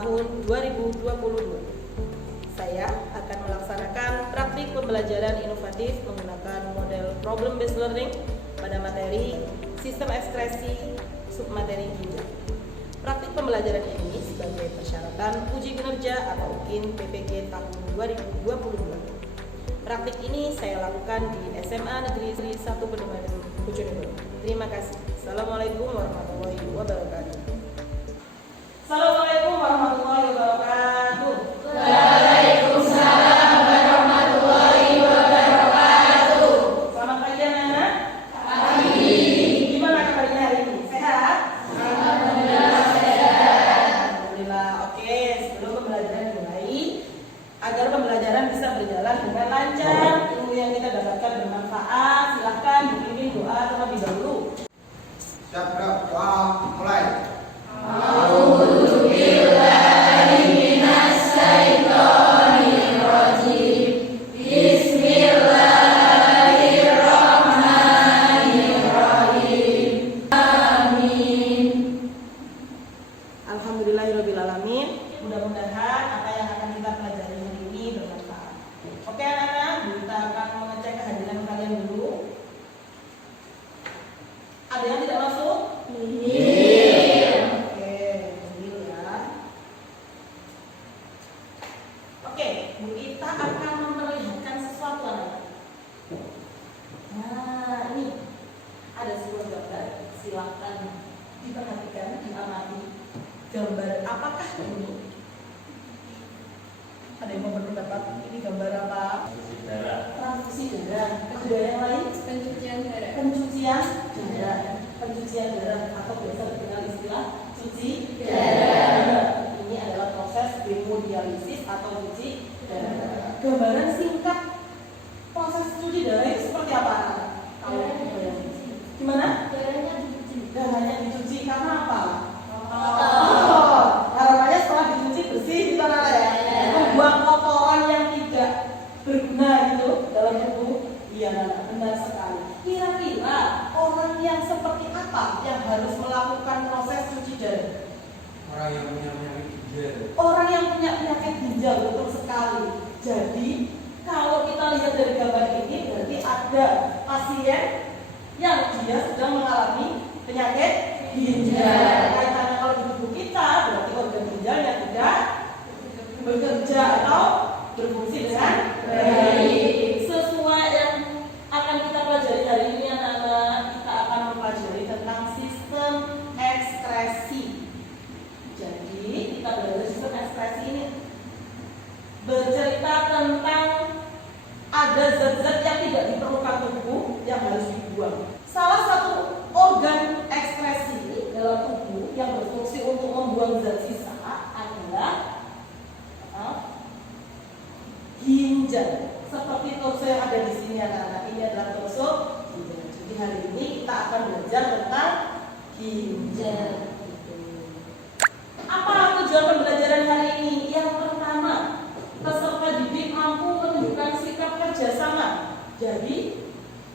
tahun 2022. Saya akan melaksanakan praktik pembelajaran inovatif menggunakan model problem based learning pada materi sistem ekspresi submateri ginjal. Praktik pembelajaran ini sebagai persyaratan uji kinerja atau UKIN PPG tahun 2022. Praktik ini saya lakukan di SMA Negeri 1 Pedoman Bojonegoro. Terima kasih. Assalamualaikum warahmatullahi wabarakatuh. Assalamualaikum warahmatullahi wabarakatuh. Waalaikumsalam warahmatullahi wabarakatuh. Selamat pagi anak-anak. Pagi. Gimana kabarnya hari ini? Sehat? Alhamdulillah sehat. Alhamdulillah. Oke, sebelum pembelajaran dimulai, agar pembelajaran bisa berjalan dengan lancar, ilmu yang kita dapatkan bermanfaat, silahkan dipimpin doa terlebih dahulu. Siap, bro. Doa mulai. Alhamdulillahirrabbilalamin. Mudah-mudahan apa yang akan kita pelajari hari ini bermanfaat. Oke anak-anak, kita akan mengecek kehadiran kalian dulu. Ada yang tidak masuk? Oke, nihil ya. Oke, Bu Ita akan memperlihatkan sesuatu anak-anak. Nah, ini ada sebuah gambar. Silakan diperhatikan, diamati. Gambar apakah ini? Ada yang mau berpendapat ini gambar apa? Transfusi darah. Ada yang lain? Pencucian darah. Pencucian darah. Pencucian darah atau biasa dikenal istilah cuci darah. Ini adalah proses hemodialisis atau cuci darah. Gambaran singkat proses cuci darah itu seperti apa? Gimana? Darahnya dicuci karena apa? Harapannya setelah dicuci bersih gitu anak ya. Membuang kotoran yang tidak berguna gitu dalam tubuh. Iya, benar sekali. Kira-kira orang yang seperti apa yang harus melakukan proses cuci darah? Orang yang punya penyakit ginjal. Orang yang punya penyakit ginjal, betul sekali. Jadi kalau kita lihat dari gambar ini berarti ada pasien yang dia sedang mengalami penyakit ginjal. Kaitannya kalau di tubuh kita berarti organ ginjalnya tidak bekerja atau berfungsi dengan baik. Sesuai yang akan kita pelajari hari ini anak-anak, kita akan mempelajari tentang sistem ekskresi. Jadi kita belajar sistem ekskresi ini bercerita tentang ada zat-zat yang tidak diperlukan tubuh yang harus dibuang. Salah satu organ ekskresi dalam tubuh yang berfungsi untuk membuang zat sisa adalah ginjal. Seperti torso yang ada di sini anak-anak, ini adalah torso ginjal. Jadi hari ini kita akan belajar tentang ginjal. Apa tujuan pembelajaran hari ini? Yang pertama, peserta didik mampu menunjukkan sikap kerjasama. Jadi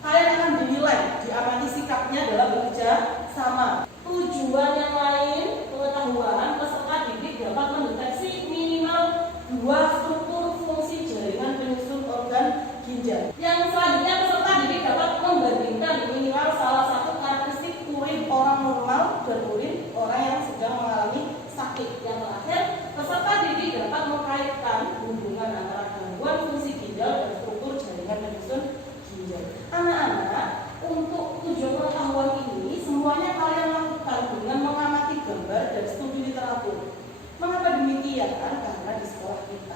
kalian akan dinilai, diamati sikapnya dalam bekerja sama. Tujuan yang lain, pengetahuan peserta didik dapat mendeteksi minimal 2 struktur fungsi jaringan penyusun organ ginjal. Yang selanjutnya peserta didik dapat membandingkan minimal salah satu karakteristik urin orang normal dan urin orang yang sedang mengalami sakit. Yang terakhir, peserta didik dapat mengkaitkan hubungan antara gangguan fungsi ginjal dan struktur jaringan penyusun ginjal. Anak-anak, untuk tujuan pengetahuan ini semuanya kalian lakukan dengan mengamati gambar dan studi literatur. Mengapa demikian? Karena di sekolah kita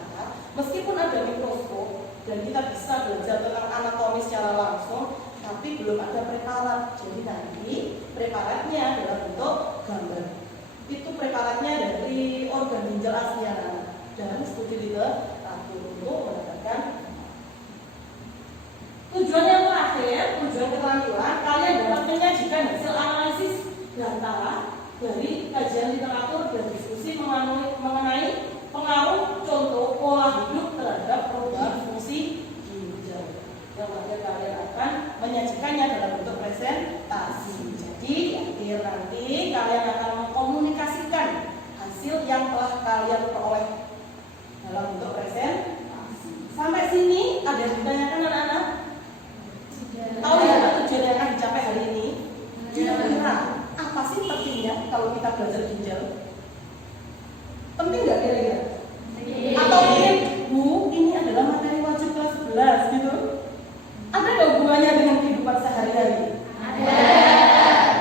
meskipun ada mikroskop dan kita bisa belajar tentang anatomi secara langsung, tapi belum ada preparat. Jadi nanti preparatnya dalam bentuk gambar. Itu preparatnya dari organ ginjal asli anak dan studi literatur untuk mendapatkan. Tujuan yang terakhir, tujuan keterampilan, kalian dapat menyajikan hasil analisis data dari kajian literatur dan diskusi mengenai pengaruh contoh pola hidup terhadap perubahan fungsi ginjal. Yang kalian akan menyajikannya dalam bentuk presentasi. Jadi nanti kalian akan mengkomunikasikan hasil yang telah kalian ya ditanyakan anak-anak? Tahu ya tujuan yang akan dicapai hari ini? Kira-kira apa sih pentingnya kalau kita belajar ginjal? Penting nggak kira-kira? Atau mungkin, Bu, ini adalah materi wajib kelas 11 gitu? Ada nggak hubungannya dengan kehidupan sehari-hari?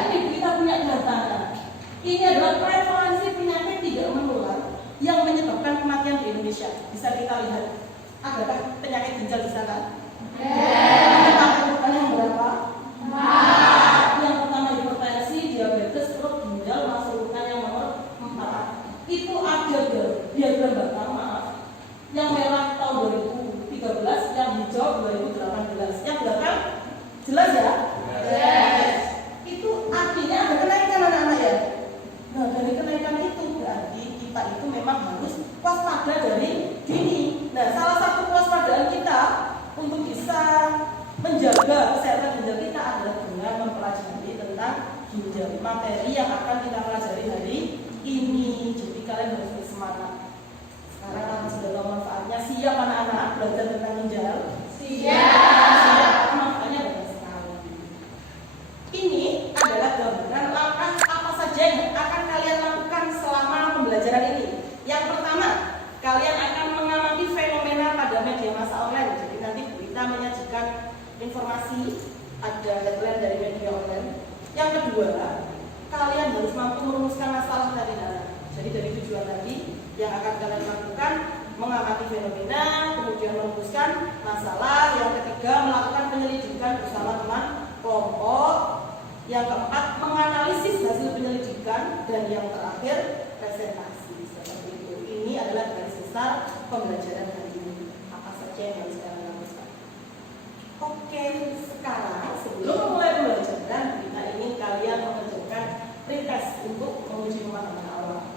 Ini kita punya data. Ini adalah prevalensi penyakit tidak menular yang menyebabkan kematian di Indonesia. Bisa kita lihat. Adakah penyakit ginjal di sana? Urutan yang berapa? Yang pertama hipertensi, diabetes, stroke, ginjal, masuk urutan yang nomor 4. Itu ada diagram bakal, maaf. Yang merah tahun 2013, yang hijau 2018. Yang belakang jelas ya? Itu artinya ada kenaikan anak-anak ya. Nah, dari kenaikan itu berarti kita itu memang harus waspada dari dini. Nah, salah satu kewaspadaan kita untuk bisa menjaga kesehatan ginjal kita adalah dengan mempelajari tentang ginjal, materi yang akan kita pelajari hari ini. Jadi kalian harus bersemangat. Sekarang kalian sudah tahu manfaatnya. Siap anak-anak belajar tentang ginjal? Siap. Manfaatnya banyak sekali. Ini adalah gambaran langkah apa saja yang akan kalian lakukan selama pembelajaran ini. Yang pertama, kalian akan mengamati fenomena pada media massa online. Jadi nanti kita menyajikan informasi, ada headline dari media online. Yang kedua, kalian harus mampu merumuskan masalah tadi. Jadi dari tujuan tadi yang akan kalian lakukan, mengamati fenomena, kemudian merumuskan masalah. Yang ketiga, melakukan penyelidikan bersama teman kelompok. Yang keempat, menganalisis hasil penyelidikan. Dan yang terakhir, presentasi. Seperti itu. Ini adalah garis besar pembelajaran hari ini. Apa saja yang harus kalian lakukan? Oke, sekarang sebelum mulai pembelajaran, kita ingin kalian mengerjakan pretest untuk menguji pemahaman awal.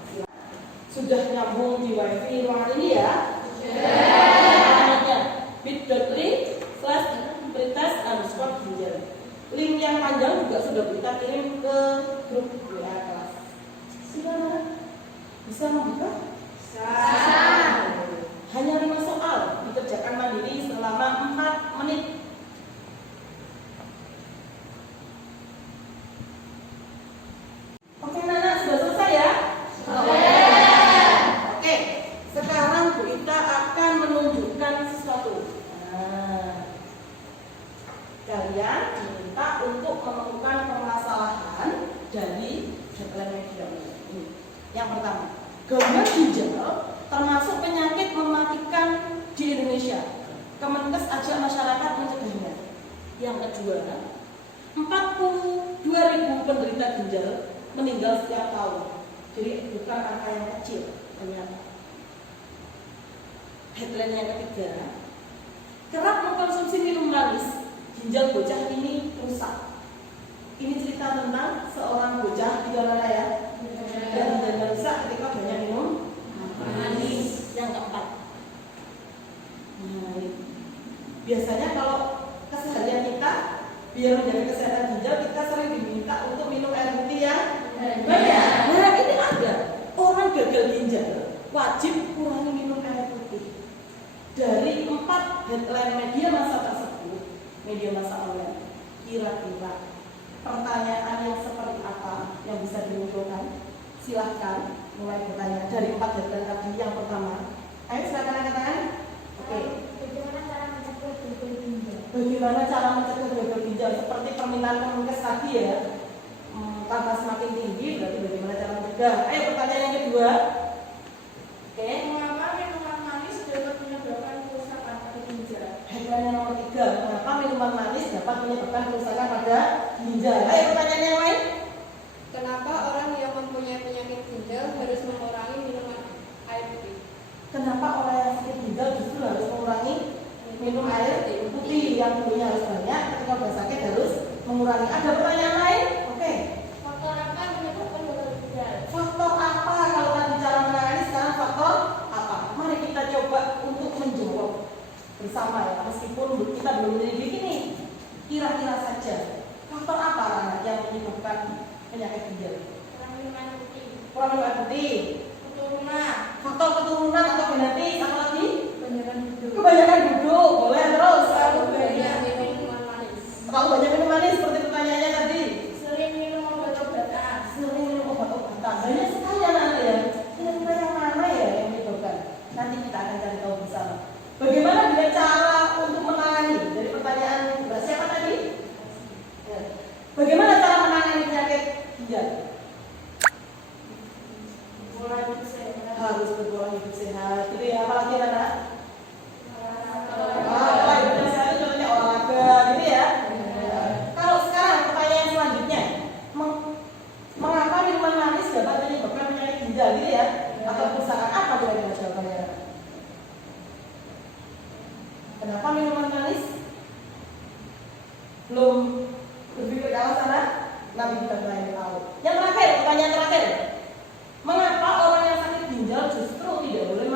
Sudah nyambung di wifi ruangan ini ya? Alamatnya bit.ly/pretest_ginjal. Link yang panjang juga sudah kita kirim ke grup WA kelas. Silakan. Bisa membuka? Hanya 5 soal, dikerjakan mandiri selama 4 menit. Oke, Nana, sudah selesai ya? Oke, sekarang Bu Ita akan menunjukkan sesuatu. Kalian diminta untuk menemukan permasalahan dari headline media ini. Yang pertama, gangguan ginjal termasuk penyakit mematikan di Indonesia. Kemenkes ajak masyarakat mencegahnya. Yang kedua, 42.000 penderita ginjal meninggal setiap tahun. Jadi bukan angka yang kecil ternyata. Headline yang ketiga, kerap mengkonsumsi minum manis, ginjal bocah ini rusak. Ini cerita tentang seorang bocah di mana ya? Yang ginjalnya rusak ketika banyak minum manis. Yang keempat, biasanya kalau keseharian kita biar menjaga kesehatan ginjal, kita sering diminta untuk minum air putih ya banyak. Nah, ini ada orang gagal ginjal wajib kurangi minum air putih. Dari 4 headline media massa tersebut, media massa online, kira-kira pertanyaan yang seperti apa yang bisa dimunculkan? Silahkan mulai bertanya dari 4 headline tadi. Yang pertama, ayo silakan angkat tangan. Oke. Bagaimana cara mencegah gagal ginjal? Seperti permintaan Kemenkes tadi ya, tambah semakin tinggi, berarti bagaimana cara mencegah? Ayo pertanyaan yang kedua. Oke. Mengapa minuman manis dapat menyebabkan kerusakan pada ginjal? Headline yang nomor 3, mengapa minuman manis dapat menyebabkan kerusakan pada ginjal? Ayo pertanyaan yang lain. Kenapa orang yang mempunyai penyakit ginjal harus mengurangi minuman air putih? Kenapa orang yang sakit ginjal justru harus mengurangi minum air putih yang dulunya harus banyak, ketika sudah sakit harus mengurangi? Ada pertanyaan lain? Oke. Faktor apa menyebabkan gagal ginjal? Faktor apa? Kalau tadi cara menangani, sekarang faktor apa? Mari kita coba untuk menjawab bersama ya, meskipun kita belum menyelidiki nih. Kira-kira saja faktor apa anak yang menyebabkan penyakit ginjal? Kurang minum air putih. Kurang minum air putih. Keturunan. Faktor keturunan atau genetik, apa lagi? Kebanyakan duduk. Kebanyakan duduk, boleh terus. ginjal? Harus berpola hidup sehat. Gitu ya, apalagi anak? Pola hidup sehat itu contohnya olahraga, gitu ya. Kalau sekarang pertanyaan selanjutnya, mengapa minuman manis dapat menyebabkan penyakit ginjal, gitu ya? Atau kerusakan apa kira-kira jawabannya? Kenapa minuman manis? Belum berpikir ke arah sana? Nanti kita mulai tahu. Yang terakhir, pertanyaan terakhir. Mengapa orang yang sakit ginjal justru tidak boleh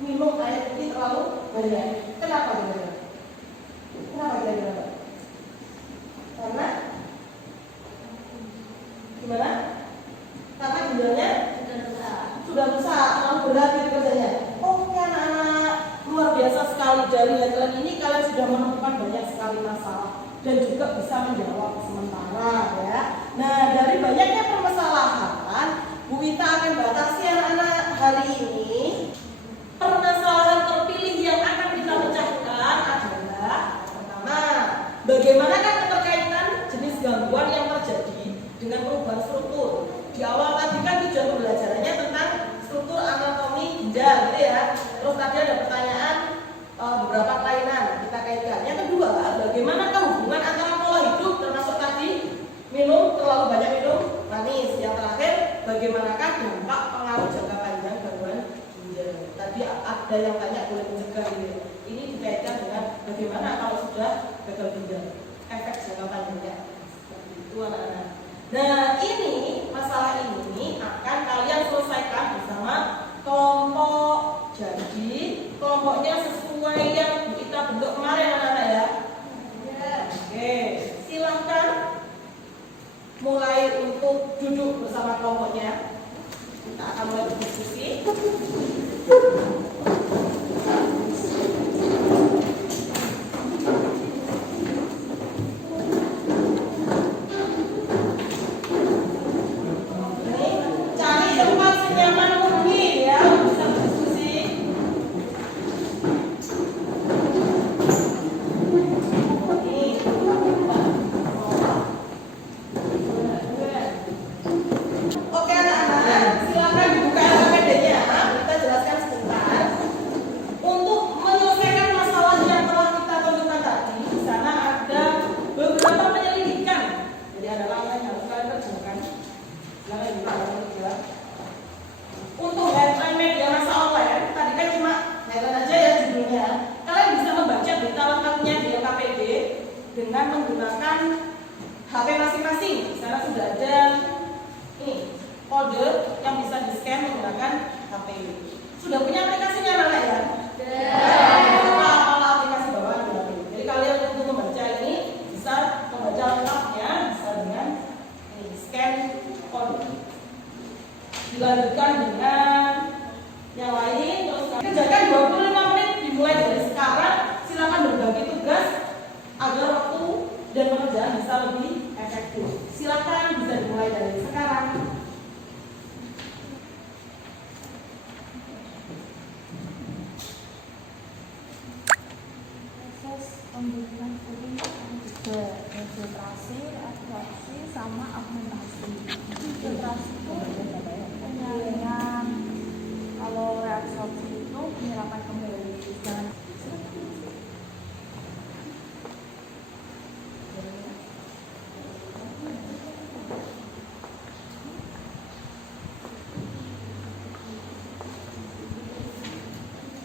minum air putih terlalu banyak? Kenapa kira-kira? Kenapa kira-kira? Karena gimana? Karena ginjalnya sudah besar, terlalu berat gitu kerjanya. Oke anak-anak, luar biasa sekali dari headline ini kalian sudah menemukan banyak sekali masalah dan juga bisa menjawab sementara ya. Nah dari banyaknya permasalahan, Bu Wita akan batasi anak-anak hari ini. Permasalahan terpilih yang akan kita pecahkan adalah pertama, bagaimanakah keterkaitan jenis gangguan yang terjadi dengan perubahan struktur. Di awal tadi kan tujuan pembelajarannya tentang struktur anatomi ginjal gitu ya. Terus tadi ada pertanyaan beberapa kelainan kita kaitkan. Yang kedua, bagaimanakah hubungan antara pola hidup termasuk tadi terlalu banyak minum manis. Yang terakhir, bagaimanakah dampak pengaruh jangka panjang gangguan ginjal. Tadi ada yang tanya boleh mencegah gitu. Ini dikaitkan dengan bagaimana kalau sudah gagal ginjal, efek jangka panjangnya. Seperti itu anak-anak. Nah ini masalah ini akan kalian selesaikan bersama kelompok. Jadi kelompoknya sesuai yang kita bentuk kemarin anak-anak ya. Oke, silahkan mulai untuk duduk bersama kelompoknya. Kita akan mulai berdiskusi. Untuk headline media massa online, tadi kan cuma headline aja ya judulnya. Kalian bisa membaca berita lengkapnya di LKPD dengan menggunakan HP masing-masing. Di sana sudah ada kode yang bisa di-scan menggunakan HP. Sudah punya aplikasinya anak ya? Apa aplikasi bawaan HP. Jadi kalian untuk membaca ini bisa membaca lengkapnya bisa dengan scan kode. Dilanjutkan dengan yang lain, terus kerjakan 25 menit dimulai dari sekarang. Silakan berbagi tugas agar waktu dan pekerjaan bisa lebih efektif. Silakan bisa dimulai dari sekarang. Proses pembuatan urin juga filtrasi, absorpsi, sama fermentasi. Filtrasi itu penyaringan, kalau reabsorpsi itu penyerapan kembali.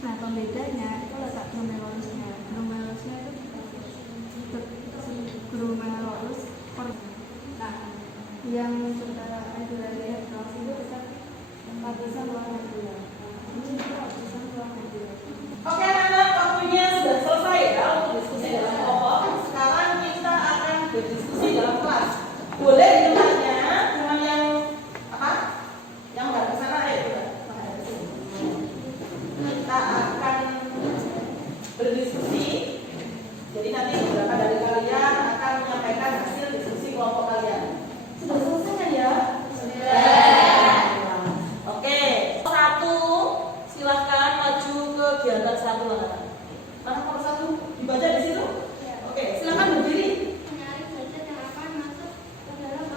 Nah pembedanya itu letak glomerulusnya. Glomerulus nah yang sementara regular reabsorpsi itu besar lapisan luar medulla. Ini juga lapisan luar medulla. Oke anak-anak, waktunya sudah selesai ya untuk diskusi dalam kelompok. Sekarang kita akan berdiskusi dalam kelas. Boleh ditanya dengan yang apa? Yang nggak ke sana ayo kita. Kita akan berdiskusi. Jadi nanti beberapa dari kalian akan menyampaikan hasil diskusi kelompok kalian. Sudah selesai kan ya? Sudah. Oke, satu silahkan maju ke kegiatan satu anak. Mana nomor satu? Dibaca di situ? Oke, silahkan berdiri. Menarik belajar yang akan masuk ke dalam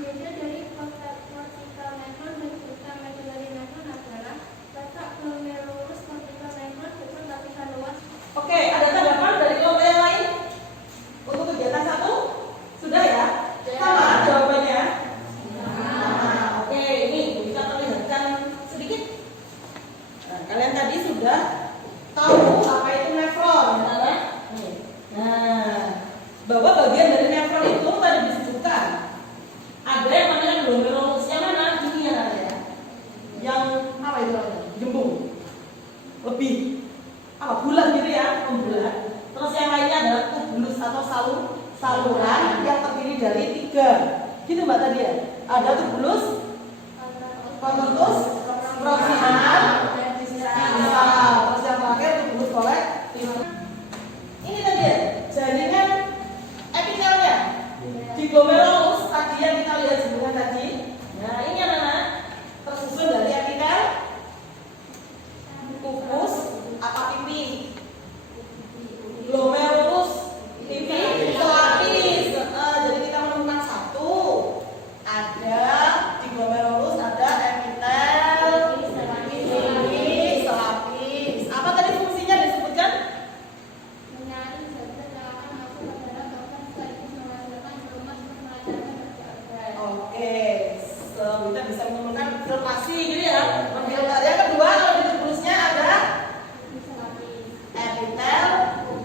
Beda dari cortical nephron dan supramedullary nephron adalah letak glomerulus cortical nephron bukan lapisan luas. Oke, ada tanggapan dari kelompok yang lain? Untuk kegiatan 1? Sudah ya? Sama jawabannya? Nah, oke, ini kita perlihatkan sedikit. Nah, kalian tadi sudah tahu apa itu nefron, ya? Nah, bahwa bagian dari nefron itu tadi disebutkan. Ada yang namanya glomerulus, yang mana? Ini yang ada ya. Yang apa itu namanya? Jembung. Lebih apa bulat gitu ya, membulat. Terus yang lainnya adalah tubulus atau saluran yang terdiri dari 3. Gitu Mbak tadi ya. Ada tubulus, contortus, proximal, distal. Terus yang terakhir tubulus kolektif. Ini tadi ya, jaringan epitelnya di glomerulus tadi yang kita lihat sebelumnya tadi. Nah ini anak-anak tersusun dari epitel, pupus, apa pipi, glomerulus, pipi, pelapis. Jadi kita menemukan 1. Ada di glomerulus ada epitel, pipi, selapis. Apa tadi fungsinya disebutkan? Menyaring zat-zat yang akan masuk ke dalam organ sekaligus menghasilkan informasi pembelajaran kerja organ. Oke, so kita bisa menemukan filtrasi gitu ya. Filtrasi yang kedua kalau di tubulusnya ada epitel,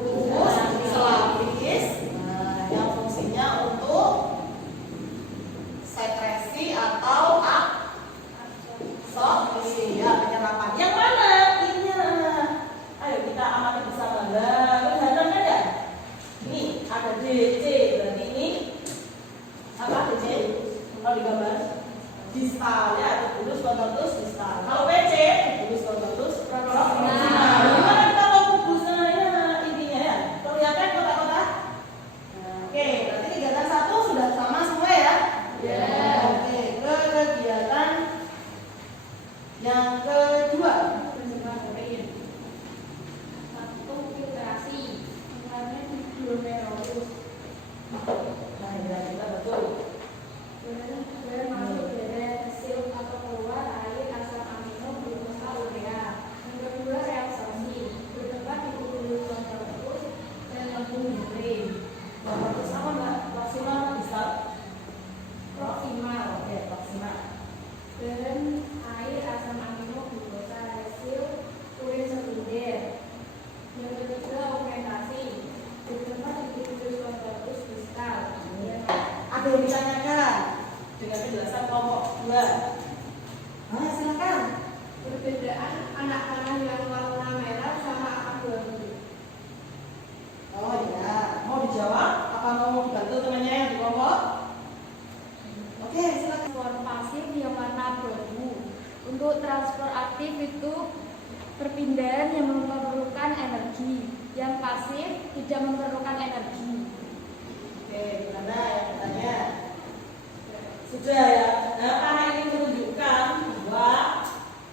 pupus, selapis. Nah, yang fungsinya untuk sekresi atau absorpsi ya, penyerapan. Yang mana? Ini anak. Ayo kita amati bersama. Nah, kelihatan kan ya? Ini ada DC, berarti ini apa DC? Kalau digambar distal ya, tubulus contortus distal. Kalau PC tubulus contortus proximal. Gimana kita tahu tubulus ya, intinya ya? Kelihatan kotak-kotak? Nah, oke, berarti kegiatan 1 sudah sama semua ya? Oke, ke kegiatan yang kedua. Satu, filtrasi. Tempatnya di glomerulus. Nah, ya, kita betul. Kemudian masuk dari hasil atau keluar air asam amino glukosa urea. Yang kedua reabsorpsi bertempat di tubulus contortus dan lambung membran. Contortus apa Mbak? Proximal atau distal? Proximal. Oke, proximal. Dan air asam amino glukosa hasil urin sekunder. Yang ketiga augmentasi bertempat di tubulus contortus distal. Ada yang ditanyakan dengan penjelasan kelompok 2. Nah, silakan. Perbedaan anak panah yang warna merah sama abu-abu. Oh iya, mau dijawab? Apa mau dibantu temannya yang di kelompok? Oke, silakan. Transport pasif yang warna abu-abu. Untuk transport aktif itu perpindahan yang memerlukan energi. Yang pasif tidak memerlukan energi. Oke, gimana yang bertanya? Sudah ya. Nah, karena ini menunjukkan bahwa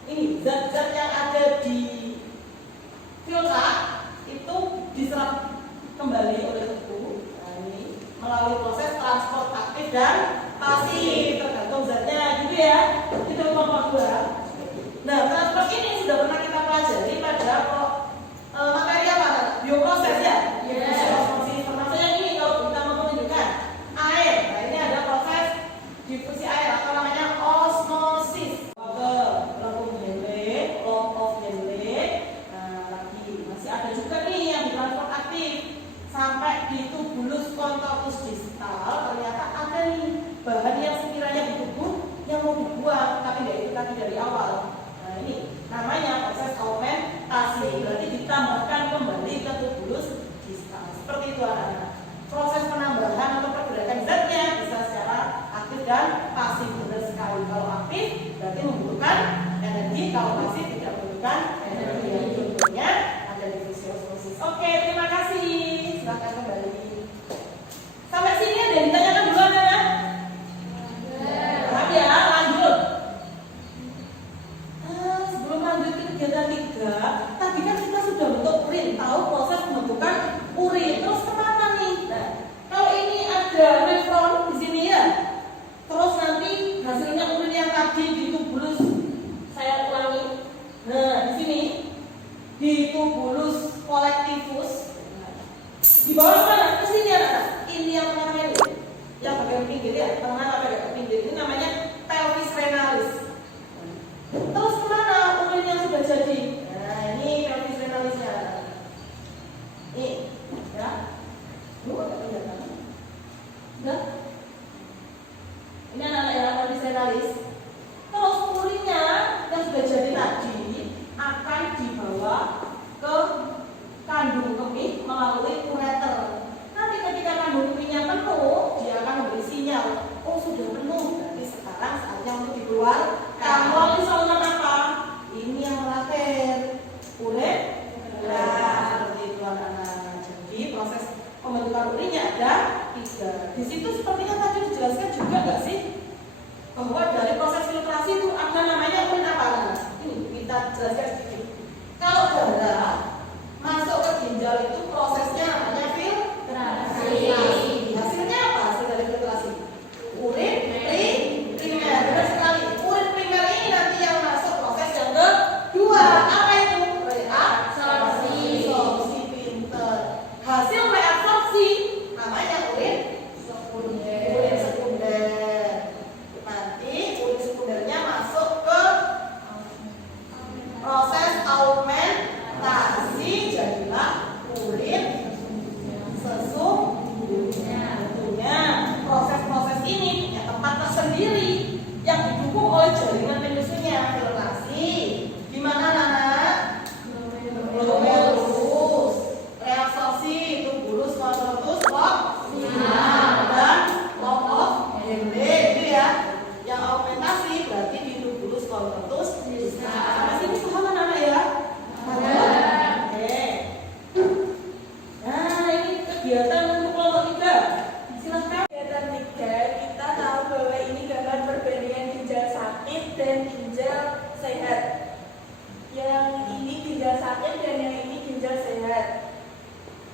ini zat-zat yang ada di filter itu diserap kembali oleh tubuh. Nah, ini melalui proses transport aktif dan pasif, tergantung zatnya gitu ya. Itu kelompok 2. Nah, transport ini sudah pernah kita pelajari pada materi apa? Bioproses ya? Bioproses. Termasuk yang ini kalau kita mau menunjukkan air. Nah, ini ada proses difusi air atau namanya osmosis. Lambung Henle, lobe of Henle. Nah, lagi masih ada juga nih yang ditransport aktif sampai di tubulus contortus distal. Ternyata ada nih bahan yang sekiranya di tubuh yang mau dibuang tapi nggak itu tadi dari awal. Nah, ini namanya proses fermentasi. Berarti ditambahkan kembali ke tubulus distal. Seperti itu anak-anak. Proses penambahan atau pergerakan zatnya bisa secara aktif dan pasif. Benar sekali. Kalau aktif berarti membutuhkan energi, kalau pasif tidak membutuhkan energi. Contohnya ada difusi osmosis. Oke, terima kasih. Silakan kembali. Sampai sini ada yang ditanyakan duluan ya? Paham ya? Lanjut. Sebelum lanjut ke kegiatan 3, tadi kan kita sudah bentuk urin, tahu proses pembentukan urin. Terus kemana nih? Nah, kalau ini ada nefron di sini ya, terus generalis. Terus urinnya yang sudah jadi tadi akan dibawa ke kandung kemih melalui ureter. Nanti ketika kandung kemihnya penuh, dia akan memberi sinyal, oh sudah penuh, berarti sekarang saatnya untuk dikeluarkan. Melalui saluran apa? Ini yang melahir ureter. Seperti itu anak-anak. Jadi proses pembentukan urinnya ada 3. Di situ sepertinya tadi dijelaskan juga nggak sih bahwa dari proses filtrasi itu ada namanya urin apa? Ini kita jelaskan sedikit. Kalau darah masuk ke ginjal itu prosesnya namanya filtrasi. Hasilnya apa? Hasil dari filtrasi urin primer. Benar sekali. Urin primer ini nanti yang masuk proses yang kedua. Apa itu? Reabsorpsi. Pinter. Hasil reabsorpsi namanya urin sekunder. Nanti urin sekundernya masuk ke proses aumentasi, jadilah urin sesungguhnya. Tentunya proses-proses ini punya tempat tersendiri yang didukung oleh jaringan penyusunnya. Filtrasi di mana anak? Glomerulus. Reabsorpsi itu bulus, contortus, lob, dan lob of Henle itu ya. Yang aumentasi berarti di bulus, contortus, sampai sini paham anak-anak ya? Oke. Nah ini kegiatan untuk kelompok 3. Silahkan. Kegiatan 3, kita tahu bahwa ini gambar perbandingan ginjal sakit dan ginjal sehat. Yang ini ginjal sakit dan yang ini ginjal sehat.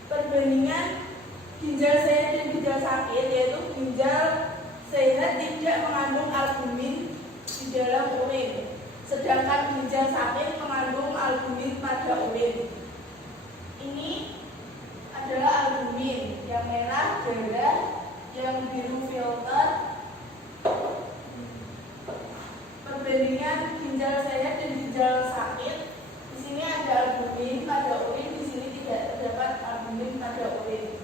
Perbandingan ginjal sehat dan ginjal sakit yaitu ginjal sehat tidak mengandung albumin di dalam urin, sedangkan ginjal sakit mengandung albumin pada urin. Ini adalah albumin, yang merah darah, yang biru filter. Perbandingan ginjal sehat dan ginjal sakit. Di sini ada albumin pada urin, di sini tidak terdapat albumin pada urin.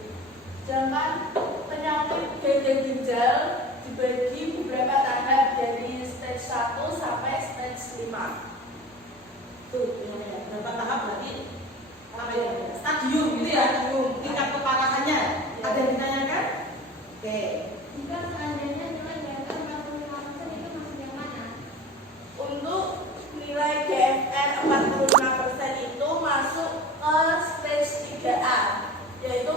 Sedangkan penyakit gagal ginjal dibagi beberapa tahap dari stage 1 sampai stage 5. Tuh, berapa tahap berarti apa ya? Stadium gitu ya, tingkat keparahannya. Ada yang ditanyakan? Oke. Jika seandainya nilai GFR 45% itu masuk yang mana? Untuk nilai GFR 45% itu masuk ke stage 3A, yaitu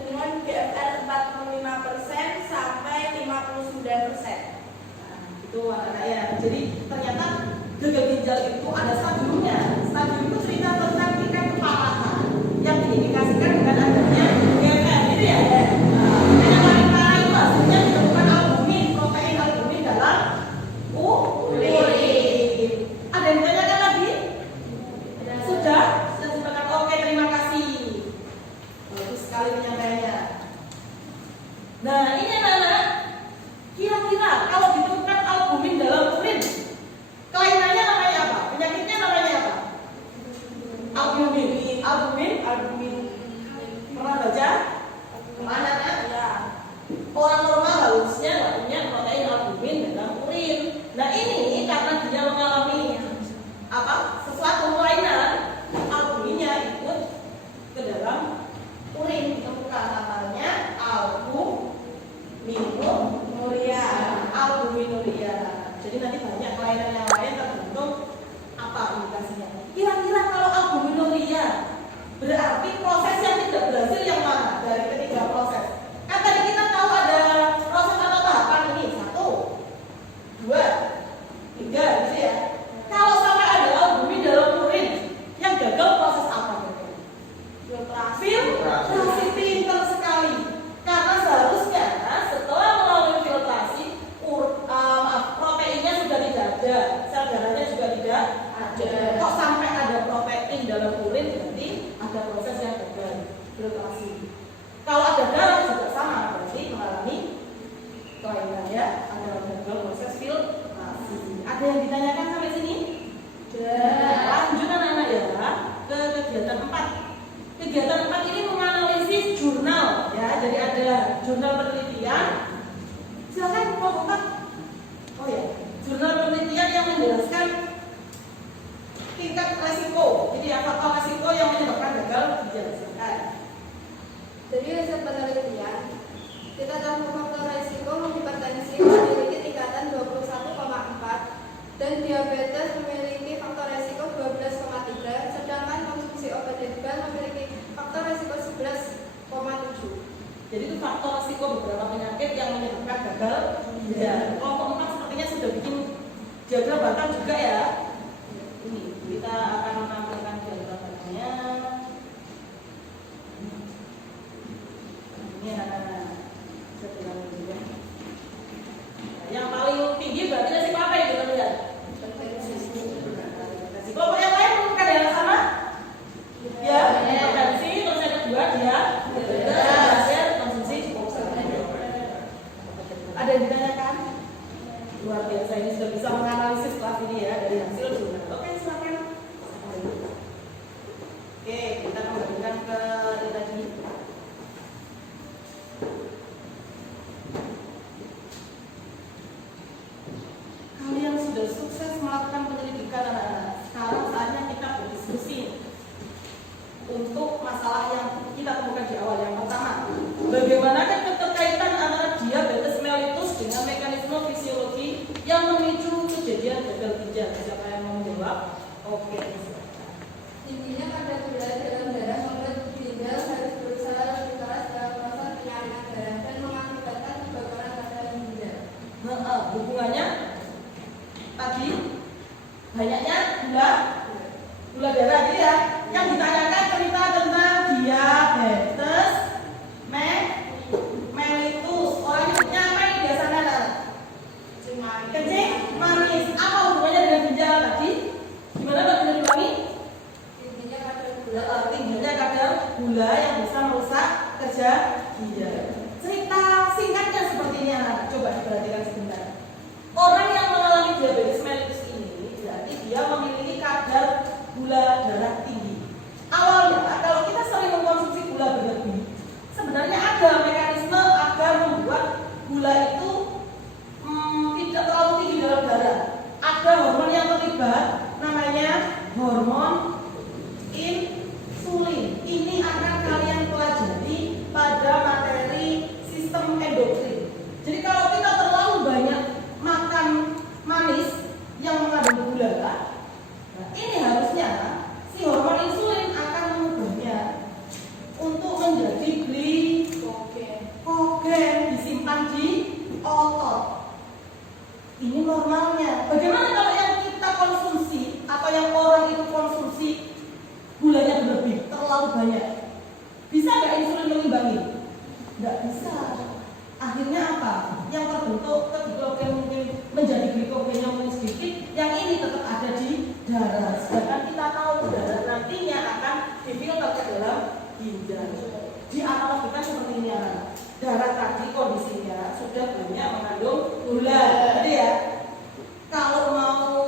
dengan GFR 45% sampai 59%. Nah, itu anak-anak ya. Jadi ternyata gagal ginjal itu ada stadiumnya. Stadium itu cerita tentang tingkat keparahan yang diindikasikan dengan adanya GFR, gitu ya. Yang paling parah itu hasilnya ditemukan albumin, protein albumin dalam urin. Ada yang ditanyakan lagi? Sudah? Sudah sepakat? Oke, terima kasih. Bagus sekali penyampaiannya. Nah, ini anak-anak. Kira-kira kalau ditemukan albumin dalam urin, kelainannya namanya apa? Penyakitnya namanya apa? Albumin. Pernah baca? Kemana kan? Ya. Orang normal harusnya nggak punya protein albumin dalam urin. Nah ini karena dia mengalami apa? Sesuatu kelainan, albuminnya ikut ke dalam urin, ditemukan namanya albuminuria. Jadi nanti banyak kelainan yang lain tergantung apa indikasinya. Kira-kira kalau albuminuria berarti proses yang tidak berhasil yang mana dari ketiga proses? Kan tadi kita tahu ada proses atau tahapan ini 1, 2, 3 gitu ya. Kalau sampai ada albumin dalam urin yang gagal proses apa? Filtrasi. Pintar sekali. Karena seharusnya setelah melalui filtrasi proteinnya sudah tidak ada, sel darahnya juga tidak ada. Kok sampai ada protein dalam urin berarti ada proses yang gagal filtrasi. Kalau ada darah juga sama, berarti mengalami kelainan ya, ada gagal proses filtrasi. Ada yang ditanyakan sampai sini? Lanjut anak-anak ya ke kegiatan 4. Kegiatan 4 ini menganalisis jurnal ya, jadi ada jurnal penelitian. Silakan kelompok 4. Oh ya. menjelaskan tingkat resiko. Jadi ya faktor resiko yang menyebabkan gagal ginjal. Silakan. Dari hasil penelitian, kita tahu faktor resiko hipertensi memiliki tingkatan 21,4 dan diabetes memiliki faktor resiko 12,3, sedangkan konsumsi obat herbal memiliki faktor resiko 11,7. Jadi itu faktor resiko beberapa penyakit yang menyebabkan gagal ginjal. Kelompok 4 sepertinya sudah bikin diagram batang juga ya. Ini kita akan menampilkan diagram batangnya. Ini anak-anak. Yang paling tinggi berarti resiko apa yang kita lihat? Resiko yang lain bukan yang sama? Ya, hipertensi. Terus yang kedua dia hasil konsumsi. Ada yang ditanyakan? Luar biasa, ini sudah bisa menganalisis kelas ini ya dari hasil juga. Oke, silakan. Oke, kita kembalikan ke ini tadi. Kalian sudah sukses melakukan penyelidikan anak-anak. Sekarang saatnya kita berdiskusi untuk masalah yang kita temukan di awal. Yang pertama, bagaimanakah keterkaitan antara diabetes mellitus dengan mekanisme fisiologi yang memicu kejadian gagal ginjal? Siapa yang mau menjawab? Oke, silakan. Tingginya kadar gula dalam darah membuat ginjal harus berusaha lebih keras dalam proses penyaringan darah dan mengakibatkan kebakaran pada ginjal. Hubungannya tadi banyaknya gula darah gitu ya. Yang ditanyakan cerita tentang diabetes mellitus. Orang nyebutnya apa ini biasanya? Kencing manis. Apa hubungannya dengan ginjal tadi? Gimana Mbak Bunda Diwangi? Tingginya kadar gula yang bisa merusak kerja ginjal. Cerita singkatnya seperti ini anak. Coba diperhatikan sebentar. Orang yang mengalami diabetes mellitus ini berarti dia memiliki kadar gula darah tinggi. Awalnya kalau kita sering mengkonsumsi gula berlebih, sebenarnya ada mekanisme agar membuat gula itu tidak terlalu tinggi dalam darah. Ada hormon yang terlibat, namanya hormon insulin. Ini akan kalian pelajari pada materi sistem endokrin. Jadi kalau kita terlalu banyak makan manis yang mengandung gula, nah ini harusnya si hormon insulin akan mengubahnya untuk menjadi glikogen disimpan di otot. Ini normalnya. Bagaimana kalau yang kita konsumsi atau yang orang itu konsumsi gulanya berlebih, terlalu banyak? Bisa nggak insulin mengimbangi? Nggak bisa. Akhirnya apa? Yang terbentuk glikogen mungkin menjadi glikogennya mungkin sedikit, yang ini tetap ada di darah. Sedangkan kita tahu darah nantinya akan difilter ke dalam ginjal. Dianalogikan seperti ini anak. Darah tadi kondisinya sudah banyak mengandung gula, jadi ya. Kalau mau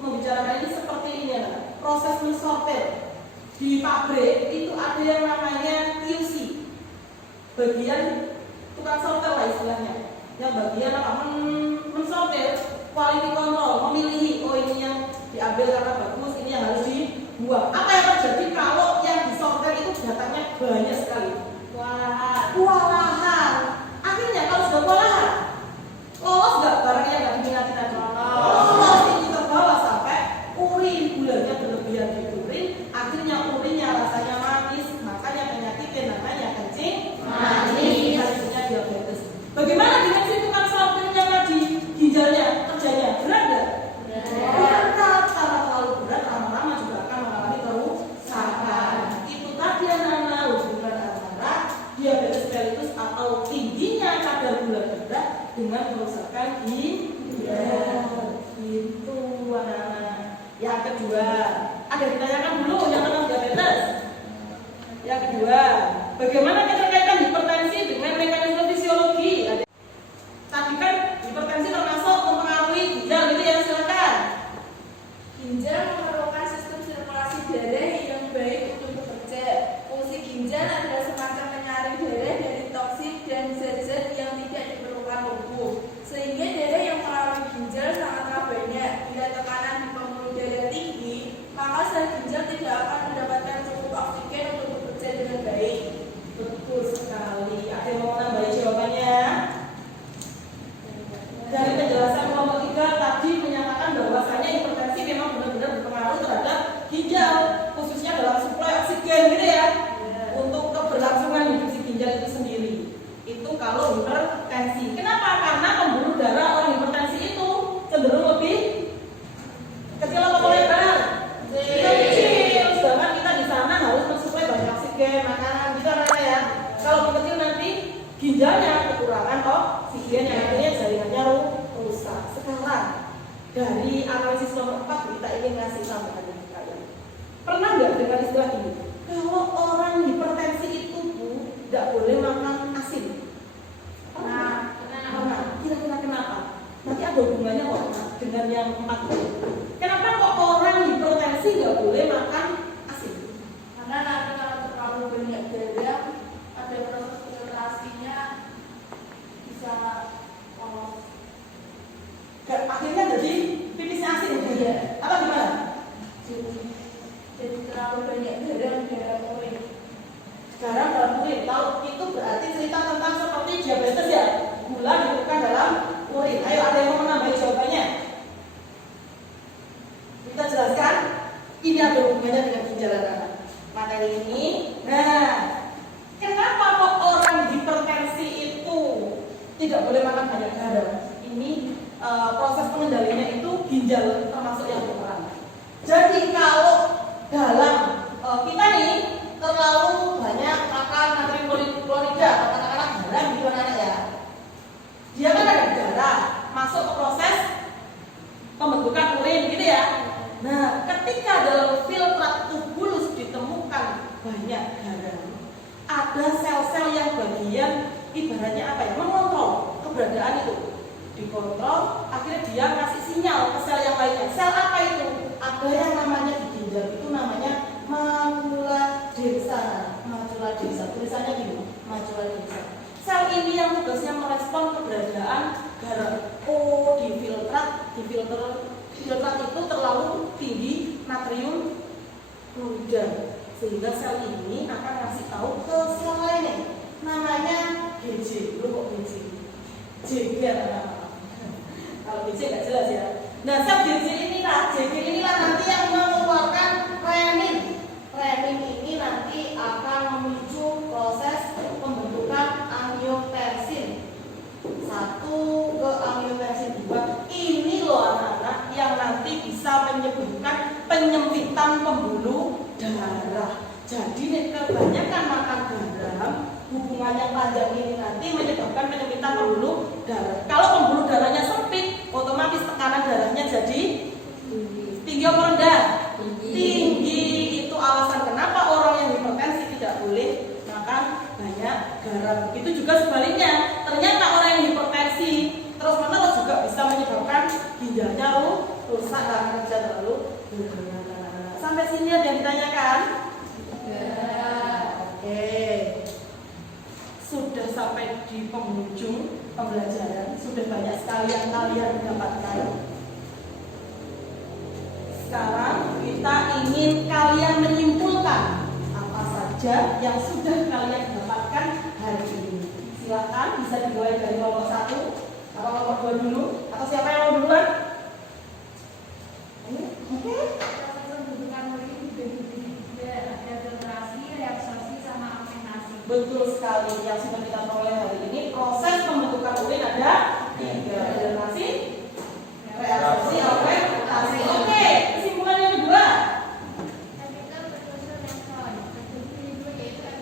membicarakan ini seperti ini anak. Proses mensortir di pabrik itu ada yang namanya QC, bagian tukang sortir lah istilahnya, yang bagian apa mensortir, quality control, memilih oh ini yang diambil karena bagus, ini yang harus dibuang. Apa yang terjadi kalau yang disortir itu datangnya banyak sekali? Kewalahan. Akhirnya kalau sudah kewalahan, lolos nggak barangnya nggak diminati tadi? Lolos, ini terbawa sampai urin, gulanya berlebihan di urin, akhirnya urinnya rasanya manis, makanya penyakitnya namanya kencing manis. Hasilnya diabetes. Bagaimana dengan si tukang sortirnya tadi? Ginjalnya kerjanya berat nggak? Berat. Karena terlalu berat, lama-lama juga akan mengalami kerusakan. Itu tadi anak-anak hubungan antara diabetes mellitus atau tingginya kadar gula darah dengan kerusakan ginjal. Itu anak-anak. Yang kedua, ada ditanyakan dulu yang tentang diabetes. Yang kedua, bagaimana keterkaitan hipertensi dengan mekanisme fisiologi? Tadi kan hipertensi termasuk mempengaruhi ginjal, gitu ya, silakan. Ginjal memerlukan sistem sirkulasi darah yang baik untuk bekerja. Fungsi ginjal adalah semacam penyaring darah dari toksin dan zat-zat yang tidak diperlukan tubuh. Sehingga darah yang melalui ginjal sangatlah banyak. Bila Dari analisis nomor 4 kita ingin ngasih tambahan ke kalian. Pernah nggak dengar istilah ini? Kalau orang hipertensi itu Bu, nggak boleh makan asin. Pernah? Kira-kira kenapa? Nanti ada hubungannya kok dengan yang 4 itu. Kenapa kok orang hipertensi nggak boleh makan asin? Karena nanti kalau terlalu banyak garam, ada proses filtrasinya bisa Akhirnya jadi pipisnya asin. Iya. Apa gimana? jadi terlalu banyak garam urin. Garam dalam urin. Kalau itu berarti cerita tentang seperti diabetes ya. Gula ditemukan dalam urin. Ayo ada yang mau menambahi jawabannya? Kita jelaskan. Ini ada hubungannya dengan ginjal anak. Materi ini. Nah, kenapa kok orang hipertensi itu tidak boleh makan banyak garam? Ini proses pengendalinya itu ginjal termasuk yang berperan. Jadi kalau dalam kita nih terlalu banyak makan natrium klorida atau katakanlah garam gitu anak ya, dia kan ada darah masuk ke proses pembentukan urin gitu ya. Nah, ketika dalam filtrat tubulus ditemukan banyak garam, ada sel-sel yang bagian ibaratnya apa ya, mengontrol keberadaan itu, dikontrol, akhirnya dia kasih sinyal ke sel yang lainnya. Sel apa itu? Ada yang namanya di ginjal itu namanya macula densa. Macula densa, tulisannya gini, macula densa. Sel ini yang tugasnya merespon keberadaan garam. Oh, di filtrat itu terlalu tinggi natrium klorida, sehingga sel ini akan ngasih tahu ke sel lainnya, namanya GJ. Lu kok GJ? Jeger. Kalau GJ nggak jelas ya. Nah, sel GJ inilah nanti yang mengeluarkan renin. Renin ini nanti akan memicu proses pembentukan angiotensin 1 ke angiotensin 2. Ini loh anak-anak yang nanti bisa menyebabkan penyempitan pembuluh darah. Jadi nih, kebanyakan makan garam, hubungan yang panjang ini nanti menyebabkan penyempitan pembuluh darah. Kalau pembuluh darahnya sempit, otomatis tekanan darahnya jadi tinggi apa rendah? Tinggi. Itu alasan kenapa orang yang hipertensi tidak boleh makan banyak garam. Itu juga sebaliknya. Ternyata orang yang hipertensi terus-menerus juga bisa menyebabkan ginjalnya rusak karena kerja terlalu berlebihan. Sampai sini ada yang ditanyakan? Oke. Sudah sampai di penghujung pembelajaran, sudah banyak sekali yang kalian dapatkan. Sekarang kita ingin kalian menyimpulkan apa saja yang sudah kalian dapatkan hari ini. Silakan, bisa dimulai dari nomor 1 atau nomor 2 dulu, atau siapa yang mau duluan? Oke. Pembentukan urin dibagi ada filtrasi, reabsorpsi, sama fermentasi. Betul sekali, yang sudah kita peroleh hari ini proses pembentukan urin ada 3: filtrasi, reabsorpsi, fermentasi. Oke, kesimpulan yang kedua. Epitel precursor nephron. Kedua yaitu epitel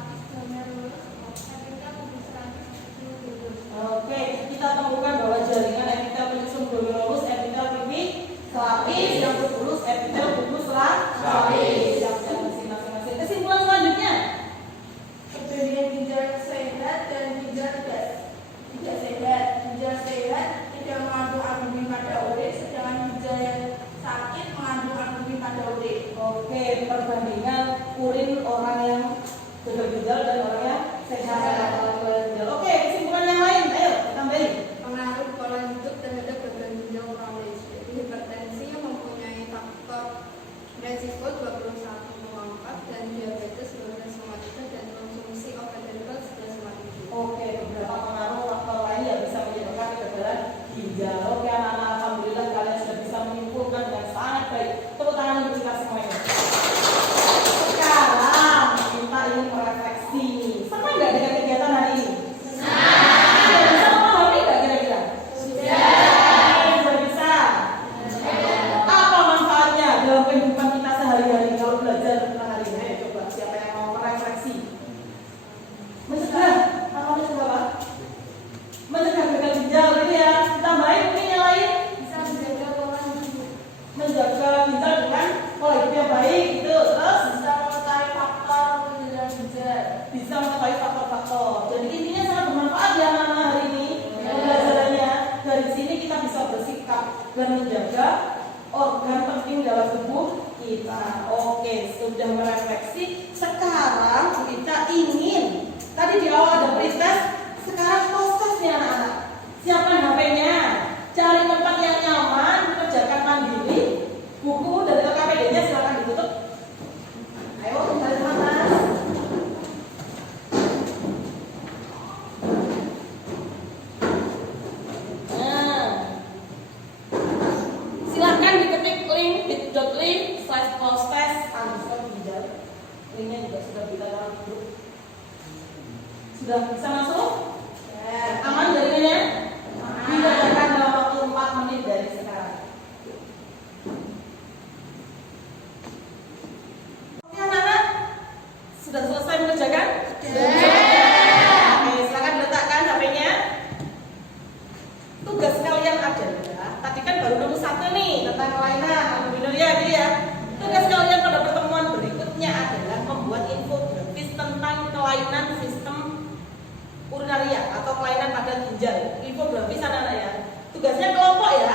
pubis glomerulus, epitel pubis glomerulus. Oke, kita temukan bahwa jaringan epitel pubis glomerulus, epitel pubis lapis, yang berbulus epitel pubis lapis. Yang masing-masing. Kesimpulan selanjutnya. Keberadaan ginjal dan menjaga organ penting dalam tubuh kita. Oke, sudah merefleksi. Sekarang kita ingin, tadi di awal ada pretest, sekarang prosesnya anak-anak. Siapkan HP-nya, cari tempat yang nyaman, kerjakan mandiri. Buku dari KPD-nya silakan ditutup. Ayo, cari teman-teman. Silahkan diketik link bit.ly/proses_ginjal. Linknya juga sudah kita taruh dulu. Sudah bisa masuk? Ya. Aman jaringannya? Dikerjakan dalam waktu 4 menit dari sekarang. Oke anak-anak, sudah selesai mengerjakan? Oke, silakan diletakkan HP-nya. Tugas kalian adalah, tadi kan baru nemu 1 nih tentang kelainan, benar ya, gitu ya. Tugas kalian pada pertemuan berikutnya adalah membuat infografis tentang kelainan sistem urinaria atau kelainan pada ginjal. Infografis anak-anak ya. Tugasnya kelompok ya.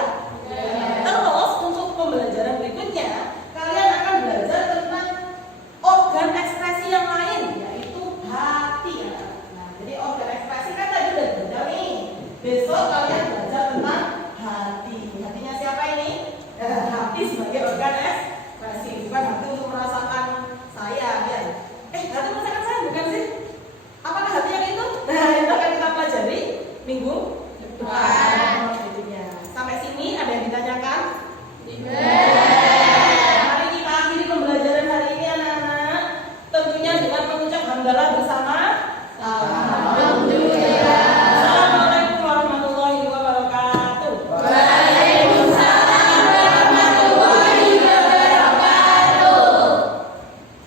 Terus untuk pembelajaran berikutnya, kalian akan belajar tentang organ ekspresi yang lain, yaitu hati ya. Nah, jadi organ ekspresi kan tadi udah belajar nih. Besok kalian belajar tentang hati. Hatinya siapa ini? Hati sebagai organ ekspresi, bukan hati untuk merasakan saya ya. Hati merasakan saya bukan sih? Apakah hati yang itu? Nah, itu akan kita pelajari minggu depan. Sampai sini ada yang ditanyakan? Mari kita akhiri pembelajaran hari ini anak-anak. Tentunya dengan mengucap hamdalah bersama.